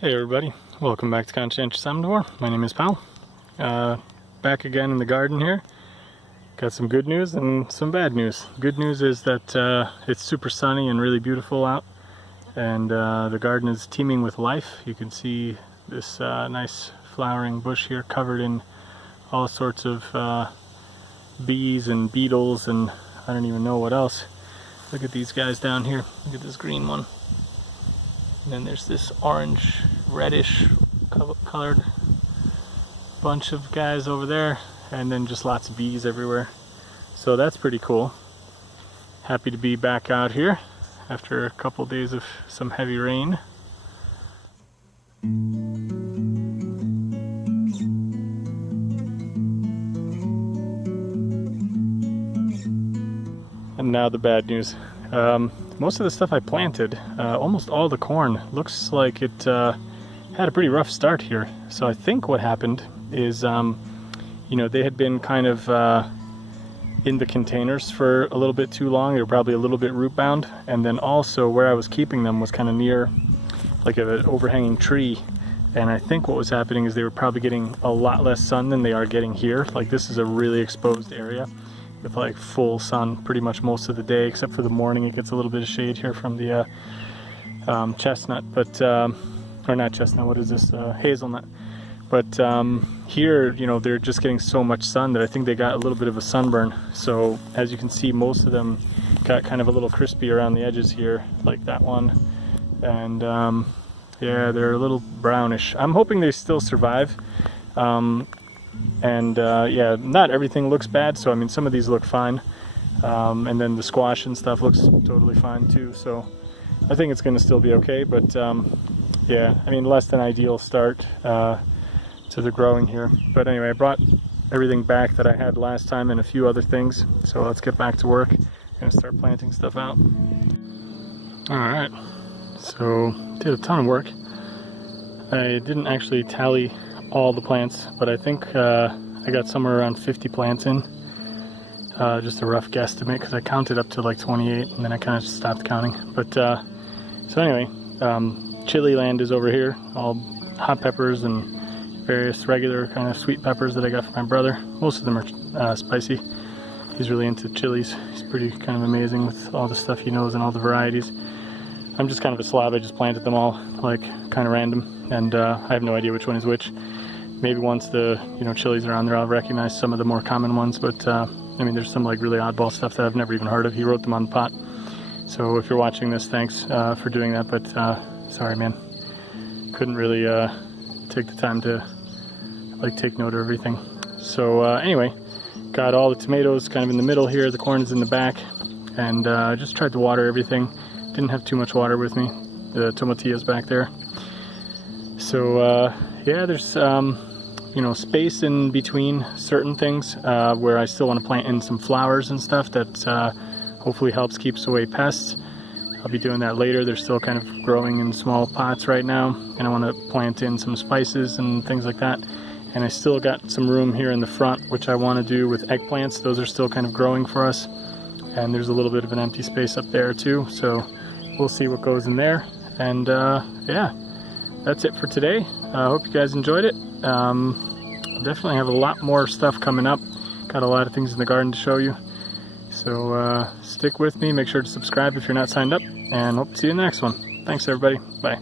Hey everybody, welcome back to Conscientious Omnivore. My name is Pal. Back again in the garden here. Got some good news and some bad news. Good news is that it's super sunny and really beautiful out, and the garden is teeming with life. You can see this nice flowering bush here covered in all sorts of bees and beetles and I don't even know what else. Look at these guys down here. Look at this green one. And then there's this orange, reddish colored bunch of guys over there, and then just lots of bees everywhere. So that's pretty cool. Happy to be back out here after a couple days of some heavy rain. And now the bad news. Most of the stuff I planted, almost all the corn, looks like it had a pretty rough start here. So I think what happened is, you know, they had been kind of in the containers for a little bit too long. They were probably a little bit root bound. And then also where I was keeping them was kind of near like an overhanging tree. And I think what was happening is they were probably getting a lot less sun than they are getting here. Like this is a really exposed area with like full sun pretty much most of the day, except for the morning. It gets a little bit of shade here from the chestnut, but or not chestnut, what is this, hazelnut. But here, you know, they're just getting so much sun that I think they got a little bit of a sunburn. So as you can see, most of them got kind of a little crispy around the edges here, like that one. And yeah, they're a little brownish. I'm hoping they still survive. Yeah, not everything looks bad, so I mean some of these look fine, and then the squash and stuff looks totally fine too, so I think it's going to still be okay. But yeah, I mean less than ideal start to the growing here. But anyway, I brought everything back that I had last time and a few other things, so let's get back to work and start planting stuff out. Alright, so did a ton of work. I didn't actually tally all the plants, but I think I got somewhere around 50 plants in. Just a rough guesstimate because I counted up to like 28 and then I kind of stopped counting. But so anyway, chili land is over here, all hot peppers and various regular kind of sweet peppers that I got from my brother. Most of them are spicy. He's really into chilies. He's pretty kind of amazing with all the stuff he knows and all the varieties. I'm just kind of a slob. I just planted them all like kind of random, and I have no idea which one is which. Maybe once the chilies are on there, I'll recognize some of the more common ones. But I mean, there's some like really oddball stuff that I've never even heard of. He wrote them on the pot. So if you're watching this, thanks for doing that. But sorry, man, couldn't really take the time to like take note of everything. So anyway, got all the tomatoes kind of in the middle here. The corn is in the back, and just tried to water everything. Didn't have too much water with me. The tomatillas back there. So yeah, there's space in between certain things where I still want to plant in some flowers and stuff that hopefully helps keeps away pests. I'll be doing that later. They're still kind of growing in small pots right now, and I want to plant in some spices and things like that. And I still got some room here in the front, which I want to do with eggplants. Those are still kind of growing for us, and there's a little bit of an empty space up there too, so we'll see what goes in there. And yeah, that's it for today. I hope you guys enjoyed it. Definitely have a lot more stuff coming up. Got a lot of things in the garden to show you. So stick with me. Make sure to subscribe if you're not signed up, and hope to see you in the next one. Thanks everybody. Bye.